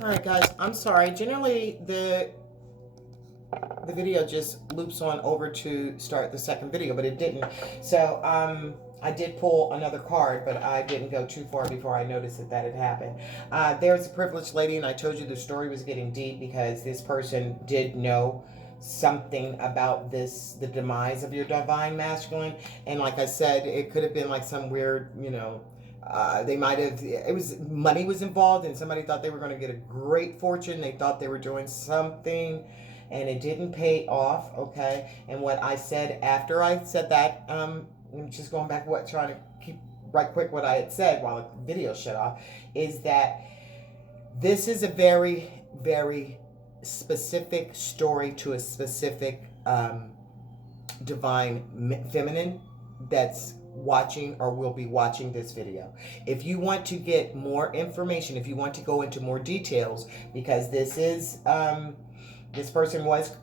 All right, guys, I'm sorry. Generally, the video just loops on over to start the second video, but it didn't. So, I did pull another card, but I didn't go too far before I noticed that had happened. There's a privileged lady, and I told you the story was getting deep because this person did know something about the demise of your divine masculine. And like I said, it could have been like some weird, they might have, it was, money was involved, and somebody thought they were going to get a great fortune. They thought they were doing something, and it didn't pay off. Okay. And what I said after I said that, I'm just going back, trying to keep right quick what I had said while the video shut off, is that this is a very, very specific story to a specific divine feminine that's watching or will be watching this video. If you want to get more information, if you want to go into more details, because this is this person was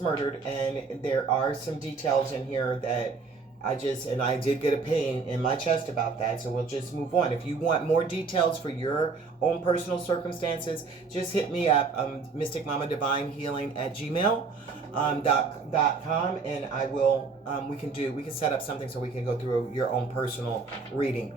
murdered, and there are some details in here that I did get a pain in my chest about that, so we'll just move on. If you want more details for your own personal circumstances, just hit me up, Mystic Mama Divine Healing at gmail.com, and I will, we can set up something so we can go through your own personal reading.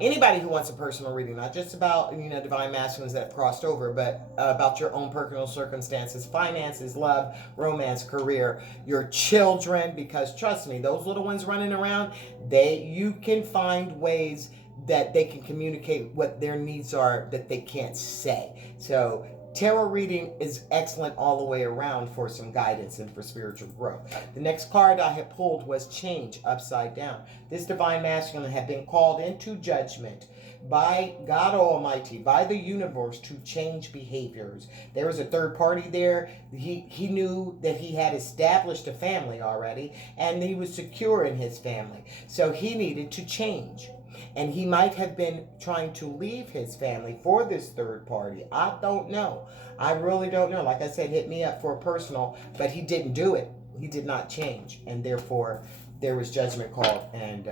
Anybody who wants a personal reading, not just about, divine masculines that have crossed over, but about your own personal circumstances, finances, love, romance, career, your children, because trust me, those little ones running around, you can find ways that they can communicate what their needs are that they can't say. So tarot reading is excellent all the way around for some guidance and for spiritual growth. The next card I had pulled was Change, upside down. This divine masculine had been called into judgment by God Almighty, by the universe, to change behaviors. There was a third party there. He knew that he had established a family already, and he was secure in his family. So he needed to change. And he might have been trying to leave his family for this third party. I don't know. I really don't know. Like I said, hit me up for a personal, but he didn't do it. He did not change. And therefore, there was judgment called. And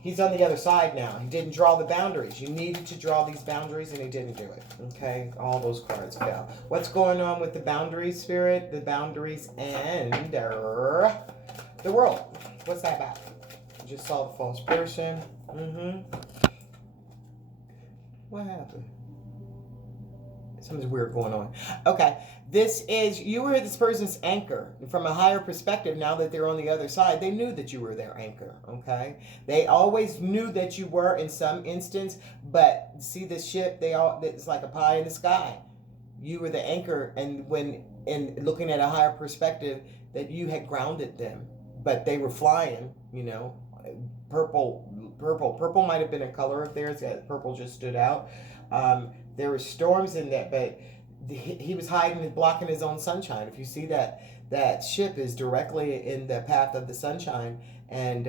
he's on the other side now. He didn't draw the boundaries. You needed to draw these boundaries, and he didn't do it. Okay? All those cards fell. What's going on with the boundaries, Spirit? The boundaries and the world. What's that about? Just saw the false person. What happened? Something's weird going on. Okay. You were this person's anchor. From a higher perspective, now that they're on the other side, they knew that you were their anchor. Okay. They always knew that you were in some instance, but see the ship, it's like a pie in the sky. You were the anchor, and looking at a higher perspective, that you had grounded them, but they were flying, Purple might have been a color of theirs. Purple just stood out. There were storms in that, but he was hiding and blocking his own sunshine. If you see that ship is directly in the path of the sunshine, and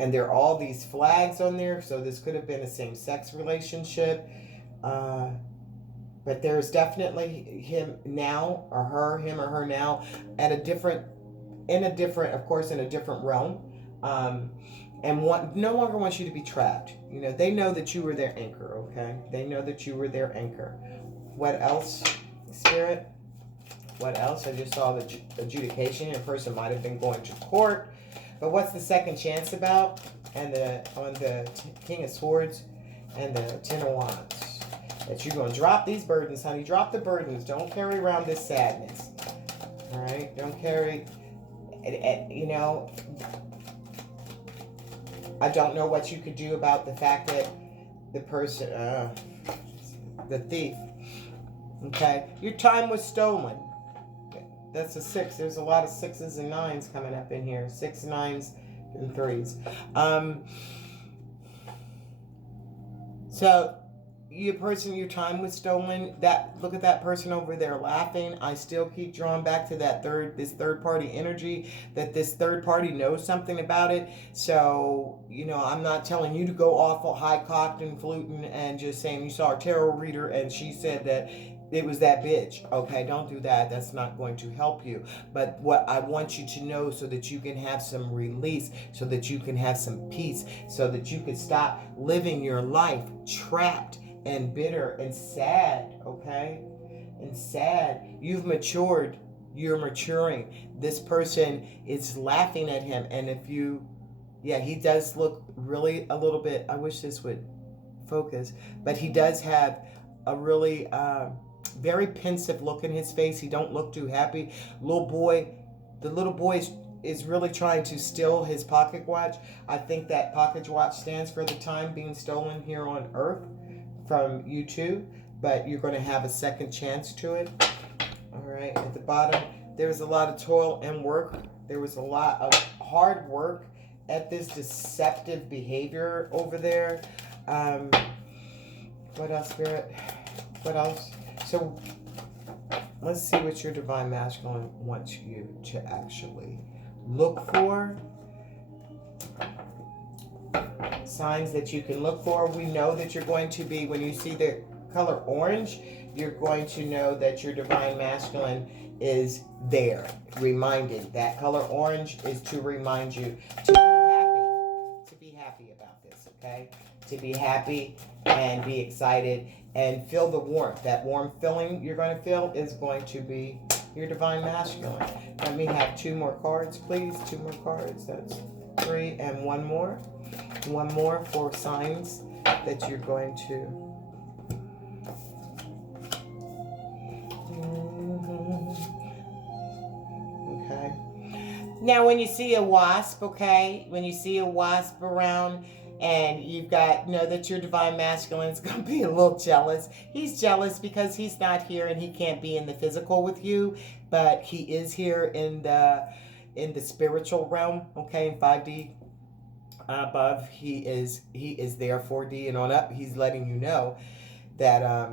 there are all these flags on there. So this could have been a same-sex relationship. But there's definitely him now, or her, him or her now, at a different realm, and no longer wants you to be trapped. They know that you were their anchor. Okay, they know that you were their anchor. What else, Spirit? What else? I just saw the adjudication. A person might have been going to court, but what's the second chance about? And on the King of Swords and the Ten of Wands, that you're going to drop these burdens, honey. Drop the burdens. Don't carry around this sadness. All right, don't carry. I don't know what you could do about the fact that the person, the thief, okay, your time was stolen. That's a 6. There's a lot of 6s and 9s coming up in here. 6, 9s, and 3s. So your time was stolen. Look at that person over there laughing. I still keep drawing back to this third party energy, that this third party knows something about it. So, I'm not telling you to go off high cocked and fluting and just saying you saw a tarot reader and she said that it was that bitch. Okay, don't do that. That's not going to help you. But what I want you to know, so that you can have some release, so that you can have some peace, so that you can stop living your life trapped and bitter and sad. Okay, and sad. You've matured. You're maturing. This person is laughing at him, and if you, yeah, he does look really a little bit. I wish this would focus, but he does have a really very pensive look in his face. He don't look too happy. The little boy is really trying to steal his pocket watch. I think that pocket watch stands for the time being stolen here on Earth from you too, but you're going to have a second chance to it. All right, at the bottom, there was a lot of toil and work. There was a lot of hard work at this deceptive behavior over there. What else, Spirit? What else? So let's see what your divine masculine wants you to actually look for. Signs that you can look for. We know that you're going to be, when you see the color orange, you're going to know that your divine masculine is there, reminded. That color orange is to remind you to be happy about this, okay? To be happy and be excited and feel the warmth. That warm feeling you're going to feel is going to be your divine masculine. Let me have 2 more cards, please. 2 more cards. That's 3 and 1 more. 1 more for signs that you're going to. Okay. Now, when you see a wasp, okay, when you see a wasp around and you've got, know that your divine masculine is going to be a little jealous. He's jealous because he's not here and he can't be in the physical with you, but he is here in the spiritual realm, okay, in 5D above. He is there, 4D and on up. He's letting you know that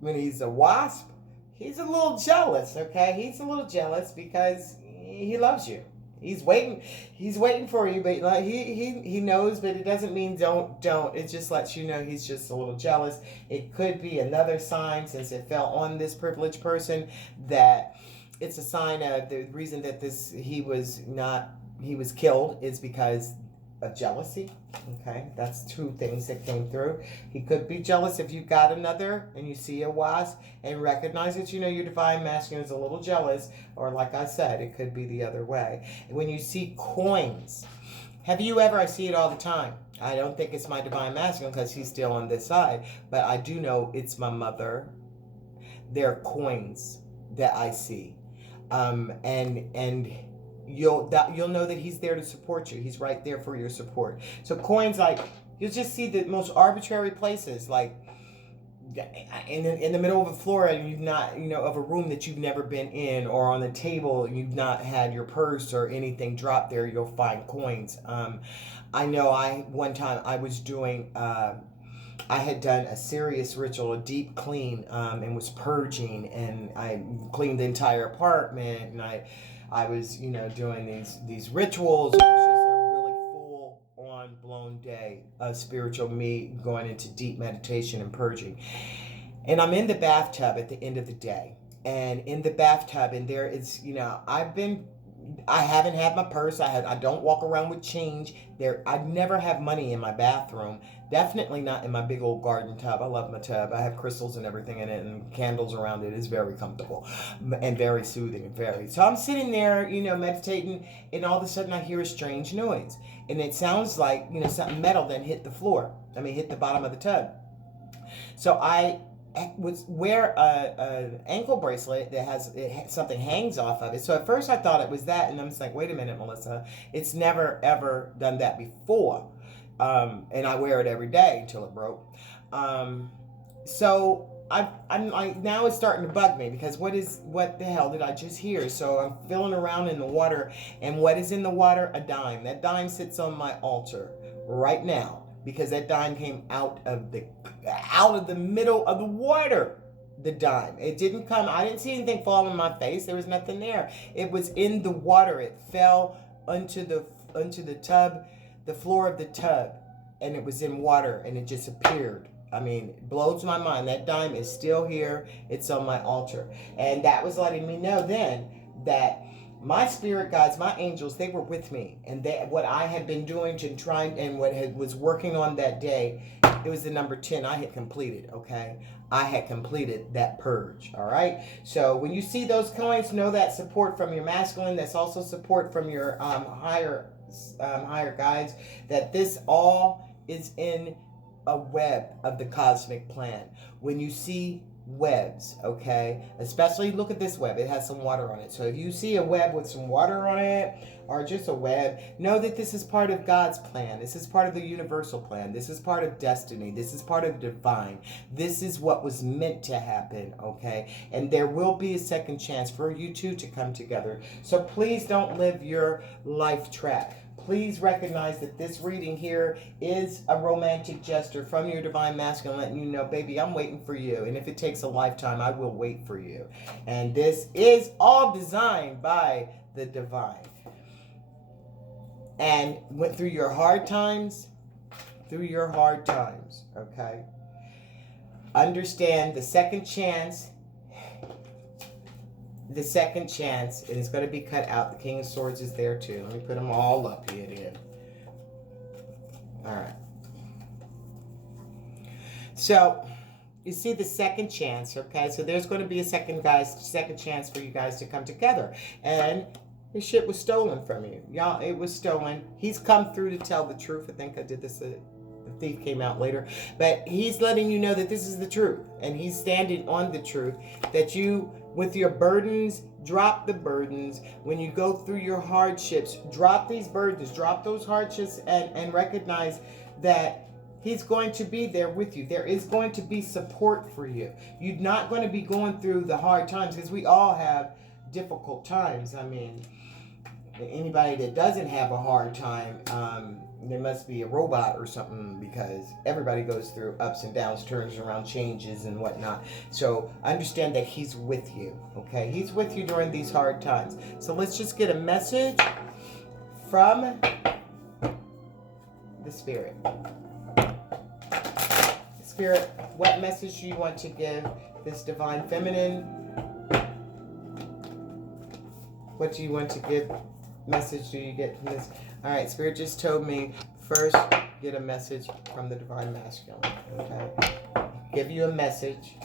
when he's a wasp, he's a little jealous, okay? He's a little jealous because he loves you. He's waiting for you, but like he knows, but it doesn't mean don't. It just lets you know he's just a little jealous. It could be another sign, since it fell on this privileged person, that it's a sign of the reason that he was killed is because of jealousy. Okay, that's 2 things that came through. He could be jealous if you got another and you see a wasp and recognize it. You know your divine masculine is a little jealous, or like I said, it could be the other way. When you see coins, have you ever? I see it all the time. I don't think it's my divine masculine because he's still on this side, but I do know it's my mother. They're coins that I see, and you'll know that he's there to support you. He's right there for your support. So coins, like, you'll just see the most arbitrary places, like in the middle of a floor, and you've not, of a room that you've never been in, or on the table you've not had your purse or anything dropped there, you'll find coins. I know one time I was doing I had done a serious ritual, a deep clean, and was purging, and I cleaned the entire apartment, and I was, doing these rituals. It was just a really full-on blown day of spiritual me going into deep meditation and purging. And I'm in the bathtub at the end of the day. And in the bathtub, and there is, I haven't had my purse. I don't walk around with change. I never have money in my bathroom. Definitely not in my big old garden tub. I love my tub. I have crystals and everything in it, and candles around it. It's very comfortable and very soothing and very. So I'm sitting there, meditating, and all of a sudden I hear a strange noise, and it sounds like something metal then hit the floor. Hit the bottom of the tub. So I wear a ankle bracelet that has something hangs off of it. So at first I thought it was that, and I'm just like, wait a minute, Melissa, it's never ever done that before, and I wear it every day until it broke. So I'm like, now it's starting to bug me, because what the hell did I just hear? So I'm feeling around in the water, and what is in the water? A dime. That dime sits on my altar right now, because that dime came out of the middle of the water. The dime. It didn't come. I didn't see anything fall on my face. There was nothing there. It was in the water. It fell onto the tub, the floor of the tub, and it was in water, and it just appeared I mean, it blows my mind. That dime is still here. It's on my altar. And that was letting me know then that my spirit guides, my angels, they were with me. And what I had been doing to try and was working on that day, it was the number 10 I had completed, okay? I had completed that purge, all right? So when you see those coins, know that support from your masculine. That's also support from your higher guides, that this all is in a web of the cosmic plan. When you see webs, okay, especially look at this web, it has some water on it. So if you see a web with some water on it, or just a web, know that this is part of God's plan. This is part of the universal plan. This is part of destiny. This is part of divine. This is what was meant to happen, okay? And there will be a second chance for you two to come together. So please don't live your life trap. Please recognize that this reading here is a romantic gesture from your divine masculine, letting you know, baby, I'm waiting for you. And if it takes a lifetime, I will wait for you. And this is all designed by the divine. And went through your hard times, okay? Understand the second chance, and it's going to be cut out. The King of Swords is there too. Let me put them all up here then. All right. So you see the second chance, okay? So there's going to be a second chance for you guys to come together. And his shit was stolen from you. Y'all, it was stolen. He's come through to tell the truth. I think I did this. The thief came out later. But he's letting you know that this is the truth. And he's standing on the truth. That you, with your burdens, drop the burdens. When you go through your hardships, drop these burdens. Drop those hardships and recognize that he's going to be there with you. There is going to be support for you. You're not going to be going through the hard times, because we all have difficult times. I mean, anybody that doesn't have a hard time, there must be a robot or something, because everybody goes through ups and downs, turns around, changes and whatnot. So understand that he's with you, okay? He's with you during these hard times. So let's just get a message from the Spirit. Spirit, what message do you want to give this divine feminine? What do you want to give? Message do you get from this? All right, Spirit just told me first get a message from the divine masculine. Okay, give you a message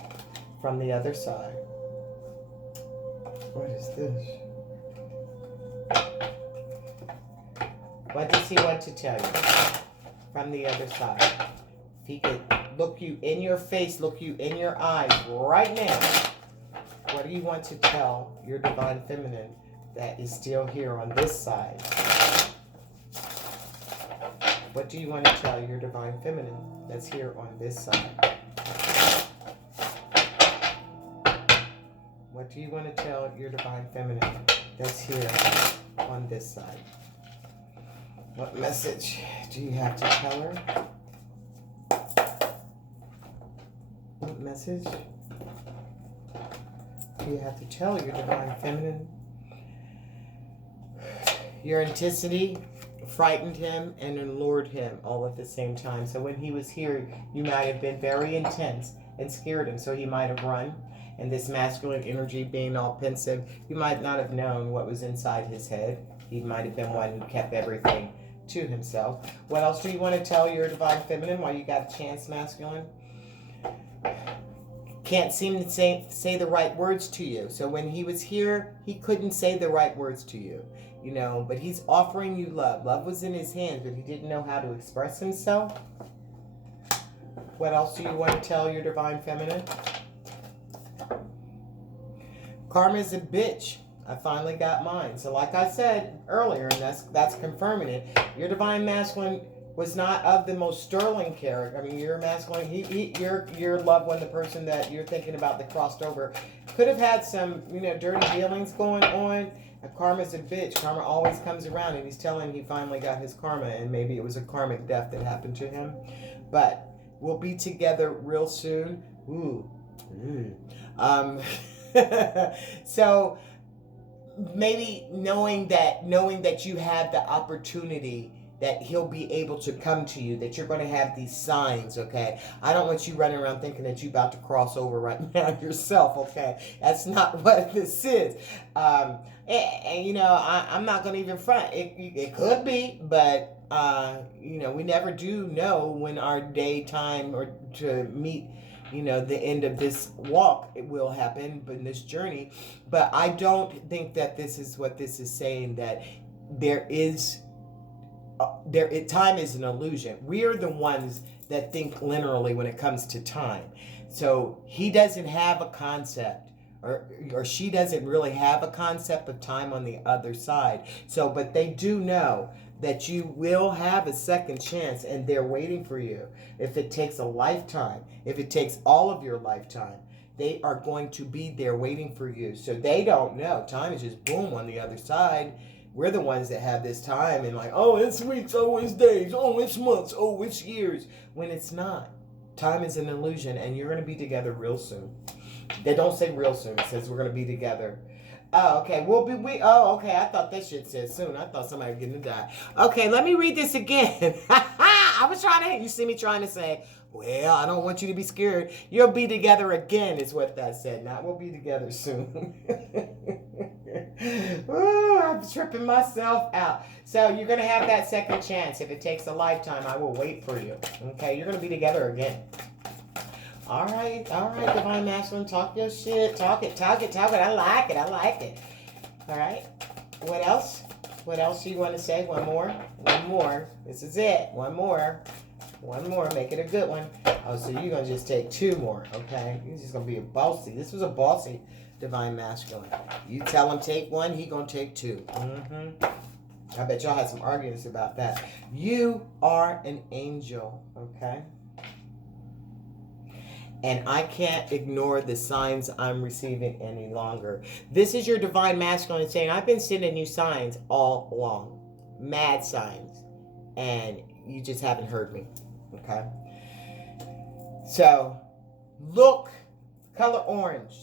from the other side. What is this? What does he want to tell you from the other side? If he could look you in your face, look you in your eyes right now, what do you want to tell your divine feminine that is still here on this side? What do you want to tell your divine feminine that's here on this side? What do you want to tell your divine feminine that's here on this side? What message do you have to tell her? What message do you have to tell your divine feminine? Your intensity frightened him and allured him all at the same time. So when he was here, you might have been very intense and scared him, so he might have run. And this masculine energy being all pensive, you might not have known what was inside his head. He might have been one who kept everything to himself. What else do you want to tell your divine feminine while you got a chance, masculine? Can't seem to say the right words to you. So when he was here, he couldn't say the right words to you. You know, but he's offering you love. Love was in his hands, but he didn't know how to express himself. What else do you want to tell your divine feminine? Karma's a bitch. I finally got mine. So like I said earlier, and that's confirming it, your divine masculine was not of the most sterling character. I mean, your masculine, your loved one, the person that you're thinking about that crossed over, could have had some, dirty dealings going on. And karma's a bitch. Karma always comes around, and he's telling he finally got his karma, and maybe it was a karmic death that happened to him. But we'll be together real soon. So maybe knowing that you had the opportunity that he'll be able to come to you, that you're going to have these signs, okay? I don't want you running around thinking that you're about to cross over right now yourself, okay? That's not what this is. And you know, I'm not going to even front. It could be, but, you know, we never do know when our daytime or to meet, you know, the end of this walk, it will happen, but in this journey. But I don't think that this is what this is saying, that there is... time is an illusion. We are the ones that think linearly when it comes to time. So he doesn't have a concept, or she doesn't really have a concept of time on the other side. So, but they do know that you will have a second chance, and they're waiting for you. If it takes a lifetime, if it takes all of your lifetime, they are going to be there waiting for you. So they don't know. Time is just boom on the other side. We're the ones that have this time and like, oh, it's weeks, oh, it's days, oh, it's months, oh, it's years, when it's not. Time is an illusion, and you're going to be together real soon. They don't say real soon. It says we're going to be together. Oh, okay. Okay. I thought that shit said soon. I thought somebody was getting to die. Okay, let me read this again. I was trying to, you see me trying to say, well, I don't want you to be scared. You'll be together again is what that said. Not we'll be together soon. Ooh, I'm tripping myself out. So you're going to have that second chance. If it takes a lifetime, I will wait for you. Okay, you're going to be together again. All right, Divine Masculine, talk your shit. Talk it. I like it. All right, what else? What else do you want to say? One more. This is it. One more. Make it a good one. Oh, so you're going to just take two more, okay? You're just going to be a bossy. This was a bossy Divine Masculine. You tell him take one, he going to take two. I bet y'all had some arguments about that. You are an angel, okay? And I can't ignore the signs I'm receiving any longer. This is your Divine Masculine saying, I've been sending you signs all along. Mad signs. And you just haven't heard me. Okay? So, look, color orange,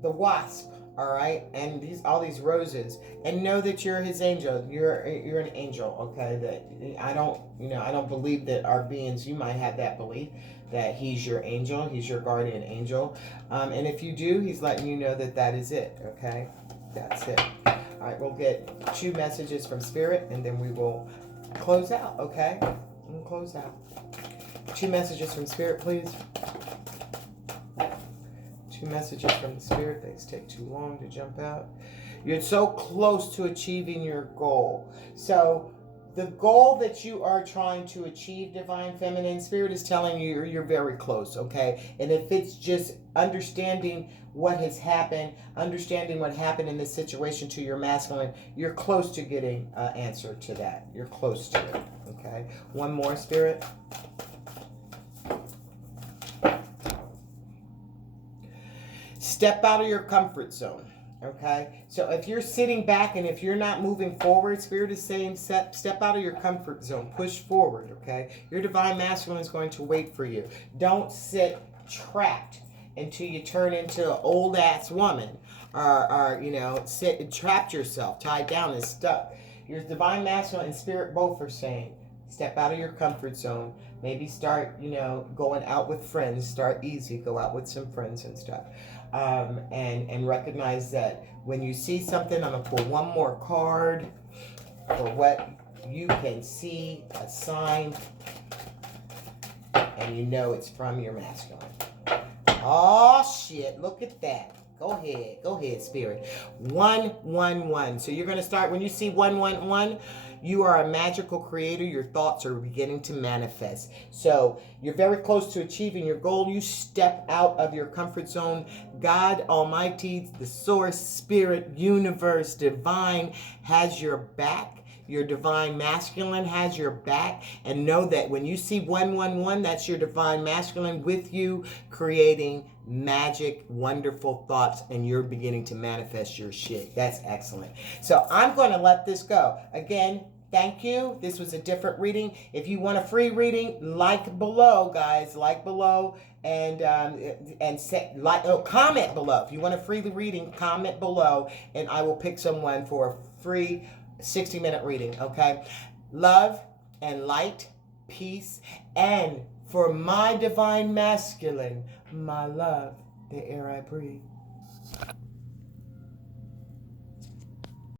the wasp, all right? And all these roses. And know that you're his angel. You're an angel, okay? That I don't believe that our beings, you might have that belief, that he's your angel, he's your guardian angel. And if you do, he's letting you know that is it, okay? That's it. All right, we'll get 2 messages from Spirit, and then we will close out, okay? We'll close out. 2 messages from Spirit, please. 2 messages from the Spirit. Things take too long to jump out. You're so close to achieving your goal. So the goal that you are trying to achieve, Divine Feminine, Spirit is telling you you're very close, okay? And if it's just understanding what has happened, understanding what happened in this situation to your masculine, you're close to getting an answer to that. You're close to it, okay? One more, Spirit. Step out of your comfort zone. Okay, so if you're sitting back and if you're not moving forward, Spirit is saying step out of your comfort zone, push forward, okay? Your Divine Masculine is going to wait for you. Don't sit trapped until you turn into an old ass woman or sit and trapped yourself, tied down and stuck. Your Divine Masculine and Spirit both are saying step out of your comfort zone. Maybe start, going out with friends. Start easy, go out with some friends and stuff. And recognize that when you see something, I'm going to pull one more card for what you can see, a sign, and it's from your masculine. Oh, shit, look at that. Go ahead, Spirit. 111. So you're going to start, when you see 111, you are a magical creator. Your thoughts are beginning to manifest. So you're very close to achieving your goal. You step out of your comfort zone. God Almighty, the source, Spirit, universe, divine has your back. Your Divine Masculine has your back. And know that when you see 111, that's your Divine Masculine with you, creating magic, wonderful thoughts, and you're beginning to manifest your shit. That's excellent. So I'm going to let this go. Again, thank you. This was a different reading. If you want a free reading, like below, guys. Like below, and comment below. If you want a free reading, comment below, and I will pick someone for a free 60-minute reading. Okay. Love, and light, peace, and for my divine masculine, my love, the air I breathe.